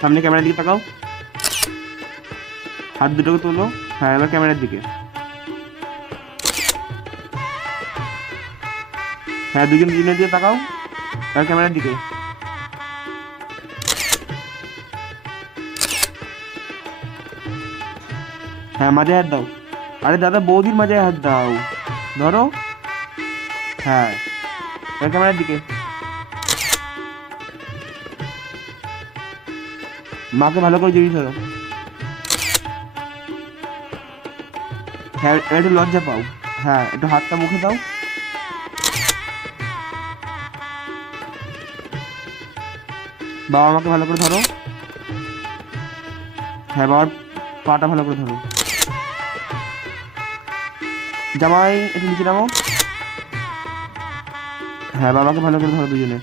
সামনে ক্যামেরার দিকে তাকাও, হাত দুটোকে তোলো। হ্যাঁ, এবার ক্যামেরার দিকে। হ্যাঁ, দুজন দুজনের দিকে তাকাও, এবার ক্যামেরার দিকে। হ্যাঁ, মাঝে হাত দাও। আরে দাদা, বৌদির মাঝে হাত দাও, ধরো। হ্যাঁ, এবার ক্যামেরার দিকে। মাকে ভালো করে জড়িয়ে ধরো। হ্যাঁ, একটু লজ্জা পাও। হ্যাঁ, একটু হাতটা মুখে দাও। বাবা মাকে ভালো করে ধরো। হ্যাঁ, বাবার পাটা ভালো করে ধরো। জামাই একটু নিচে নামো। হ্যাঁ, বাবাকে ভালো করে ধরো দুজনে।